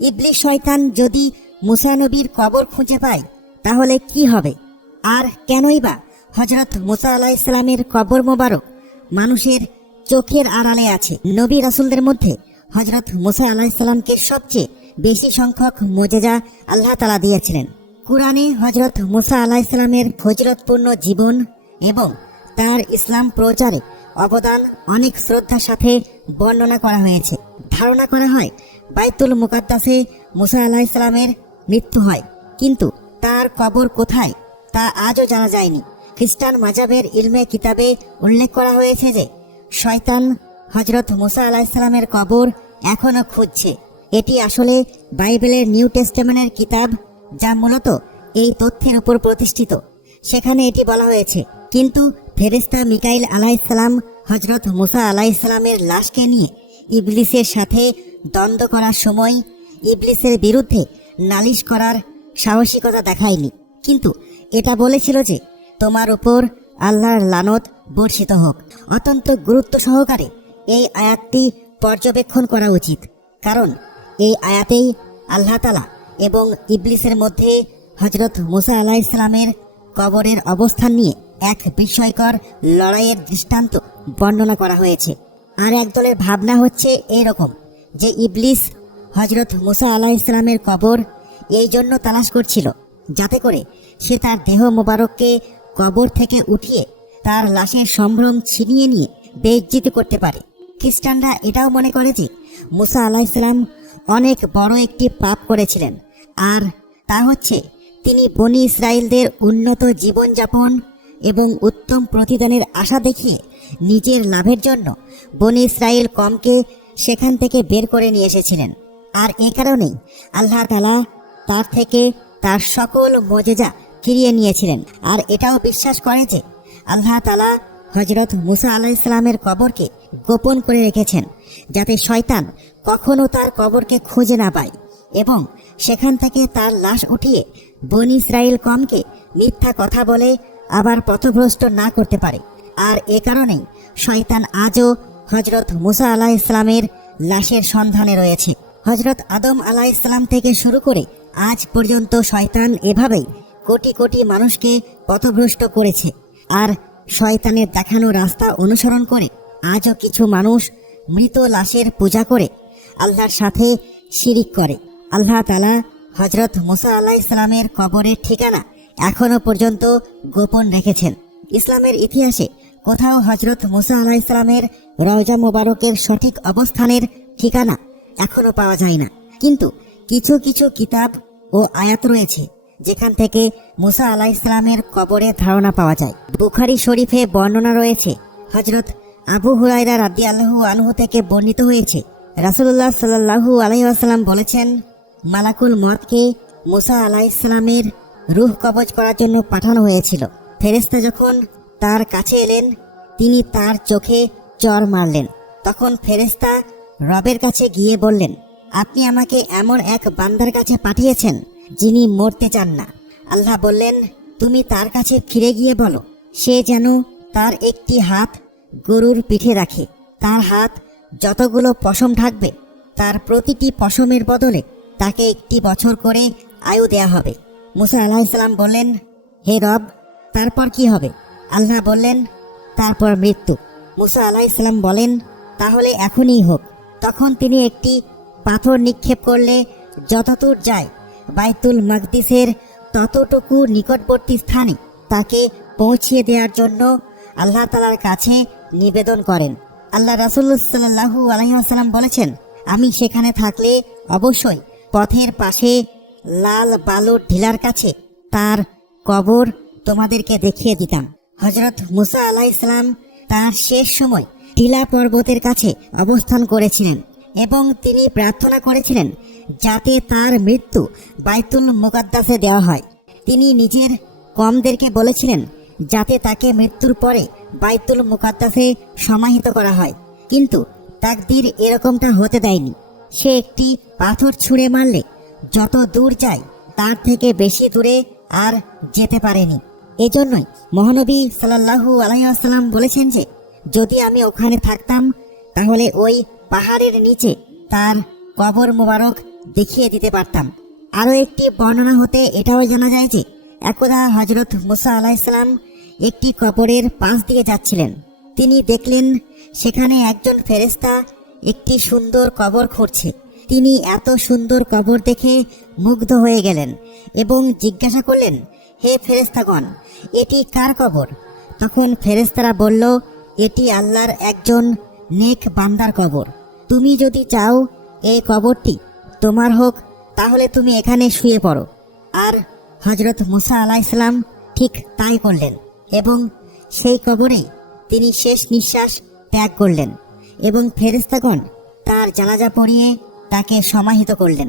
ইবলিস শয়তান যদি মুসা নবীর কবর খুঁজে পায় তাহলে কি হবে? আর কেনই বা হযরত মুসা আলাইহিস সালামের কবর মোবারক মানুষের চোখের আড়ালে আছে? নবী রাসূলদের মধ্যে হযরত মুসা আলাইহিস সালামকে সবচেয়ে বেশি সংখ্যক মুজিজা আল্লাহ তাআলা দিয়েছিলেন। কুরআনে হযরত মুসা আলাইহিস সালামের ফজিলতপূর্ণ জীবন এবং তার ইসলাম প্রচারে অবদান অনেক শ্রদ্ধার সাথে বর্ণনা করা হয়েছে। ধারণা করা হয় বাইতুল মুকাদ্দাসে মুসা আলাইহিস সালামের মৃত্যু হয়, কিন্তু তার কবর কোথায় তা আজও জানা যায়নি। খ্রিস্টান মাযহাবের ইলমে কিতাবে উল্লেখ করা হয়েছে যে শয়তান হযরত মুসা আলাইহিস সালামের কবর এখনো খুঁজছে। এটি আসলে বাইবেলের নিউ টেস্টামেন্টের কিতাব, যা মূলত এই তথ্যের উপর প্রতিষ্ঠিত। সেখানে এটি বলা হয়েছে, কিন্তু ফেরেশতা মিকাইল আলাইহিস সালাম হযরত মুসা আলাইহিস সালামের লাশকে নিয়ে ইবলিসের সাথে দ্বন্দ্ব করার সময় ইবলিসের বিরুদ্ধে নালিশ করার সাহসিকতা দেখায়নি, কিন্তু এটা বলেছিল যে তোমার উপর আল্লাহর লানত বর্ষিত হোক। অত্যন্ত গুরুত্ব সহকারে এই আয়াতটি পর্যবেক্ষণ করা উচিত, কারণ এই আয়াতেই আল্লাহ তাআলা এবং ইবলিসের মধ্যে হযরত মুসা আলাইহিস সালামের কবরের অবস্থান নিয়ে এক বিস্ময়কর লড়াইয়ের দৃষ্টান্ত বর্ণনা করা হয়েছে। আর একদলের ভাবনা হচ্ছে এইরকম যে ইবলিস হযরত মুসা আলাইহিস সালামের কবর এই জন্য তালাশ করছিল যাতে করে সে তার দেহ মোবারককে কবর থেকে উঠিয়ে তার লাশের সম্ভ্রম ছিনিয়ে নিয়ে বেইজ্জতি করতে পারে। খ্রিস্টানরা এটাও মনে করে যে মুসা আলাইহিস সালাম অনেক বড় একটি পাপ করেছিলেন, আর তা হচ্ছে তিনি বনি ইসরায়েলদের উন্নত জীবনযাপন এবং উত্তম প্রতিদানের আশা দেখিয়ে নিজের লাভের জন্য বনি ইসরায়েল কমকে সেখান থেকে বের করে নিয়ে এসেছিলেন। আর এ কারণেই আল্লাহ তাআলা তার থেকে তার সকল মুজিজা ফিরিয়ে নিয়েছিলেন। আর এটাও বিশ্বাস করে যে আল্লাহ তাআলা হযরত মুসা আলাইহিস সালামের কবরকে গোপন করে রেখেছেন, যাতে শয়তান কখনো তার কবরকে খুঁজে না পায় এবং সেখান থেকে তার লাশ উঠিয়ে বনি ইসরায়েল কমকে মিথ্যা কথা বলে আবার পথভ্রষ্ট না করতে পারে। আর এ কারণেই শয়তান আজও হযরত মুসা আলাইহিস সালামের লাশের সন্ধানে রয়েছে। হযরত আদম আলাইহিস সালাম থেকে শুরু করে আজ পর্যন্ত শয়তান এভাবেই কোটি কোটি মানুষকে পথভ্রষ্ট করেছে। আর শয়তানের দেখানো রাস্তা অনুসরণ করে আজও কিছু মানুষ মৃত লাশের পূজা করে আল্লাহর সাথে শিরিক করে। আল্লাহ তাআলা হযরত মুসা আলাইহিস সালামের কবরের ঠিকানা এখনো পর্যন্ত গোপন রেখেছেন। ইসলামের ইতিহাসে কোথাও হযরত মুসা আলাইহিস সালামের রওজা মোবারকের সঠিক অবস্থানের ঠিকানা এখনো পাওয়া যায় না, কিন্তু কিছু কিছু কিতাব ও আয়াত রয়েছে যেখান থেকে মুসা আলাইহিস সালামের কবরের ধারণা পাওয়া যায়। বুখারী শরীফে বর্ণনা রয়েছে, হযরত আবু হুরায়রা রাদিয়াল্লাহু আনহু থেকে বর্ণিত হয়েছে, রাসূলুল্লাহ সাল্লাল্লাহু আলাইহি ওয়াসাল্লাম বলেছেন, মালাকুল মউতকে মুসা আলাইহিস সালামের রূহ কবজ করার জন্য পাঠানো হয়েছিল। ফেরেশতা যখন তার কাছে এলেন, তিনি তার চোখে চড় মারলেন। তখন ফেরেশতা রবের কাছে গিয়ে বললেন, আপনি আমাকে এমন এক বান্দার কাছে পাঠিয়েছেন যিনি মরতে চান না। আল্লাহ বললেন, তুমি তার কাছে ফিরে গিয়ে বলো সে যেন তার একটি হাত গরুর পিঠে রাখে। তার হাত যতগুলো পশম থাকবে তার প্রতিটি পশমের বদলে তাকে 1 বছর করে আয়ু দেয়া হবে। মুসা আলাইহিস সালাম বললেন, হে রব, তারপর কি হবে? আল্লাহ বললেন, তারপর মৃত্যু। মুসা আলাইহিস সালাম বলেন, তাহলে এখনই হোক। তখন তিনি একটি পাথর নিক্ষেপ করলে যতদূর যায় বাইতুল মাকদিসের ততটুকু নিকটবর্তী স্থানে তাকে পৌঁছিয়ে দেওয়ার জন্য আল্লাহ তাআলার কাছে নিবেদন করেন। আল্লাহ রাসূল সাল্লাল্লাহু আলাইহি ওয়াসাল্লাম বলেছেন, আমি সেখানে থাকলে অবশ্যই পথের পাশে লাল বালুর ঢিলার কাছে তার কবর তোমাদেরকে দেখিয়ে দিতাম। হযরত মুসা আলাইহিস সালাম তার শেষ সময় টিলা পর্বতের কাছে অবস্থান করেছিলেন এবং তিনি প্রার্থনা করেছিলেন যাতে তার মৃত্যু বাইতুল মুকাদ্দাসে দেওয়া হয়। তিনি নিজের কওমদেরকে বলেছিলেন যাতে তাকে মৃত্যুর পরে বাইতুল মুকাদ্দাসে সমাহিত করা হয়, কিন্তু তাকদীর এরকমটা হতে দেয়নি। সে একটি পাথর ছুঁড়ে মারলে যত দূর যায় তার থেকে বেশি দূরে আর যেতে পারেনি। এজন্যই মহানবী সাল্লাল্লাহু আলাইহি ওয়াসাল্লাম বলেছেন যে যদি আমি ওখানে থাকতাম তাহলে ওই পাহাড়ের নিচে তার কবর মোবারক দেখিয়ে দিতে পারতাম। আরও একটি বর্ণনা হতে এটাও জানা যায় যে একদা হজরত মুসা আলাইহিসসালাম একটি কবরের পাশ দিয়ে যাচ্ছিলেন। তিনি দেখলেন সেখানে একজন ফেরেশতা একটি সুন্দর কবর খুঁড়ছে। তিনি এত সুন্দর কবর দেখে মুগ্ধ হয়ে গেলেন এবং জিজ্ঞাসা করলেন, হে ফেরেশতাগণ, এটি কার কবর? তখন ফেরেশতারা বলল, এটি আল্লাহর একজন নেক বান্দার কবর। তুমি যদি চাও এই কবরটি তোমার হোক, তাহলে তুমি এখানে শুয়ে পড়ো। আর হজরত মুসা আলাইহিসসালাম ঠিক তাই করলেন এবং সেই কবরেই তিনি শেষ নিঃশ্বাস ত্যাগ করলেন এবং ফেরেশতাগণ তার জানাজা পড়িয়ে তাকে সমাহিত করলেন।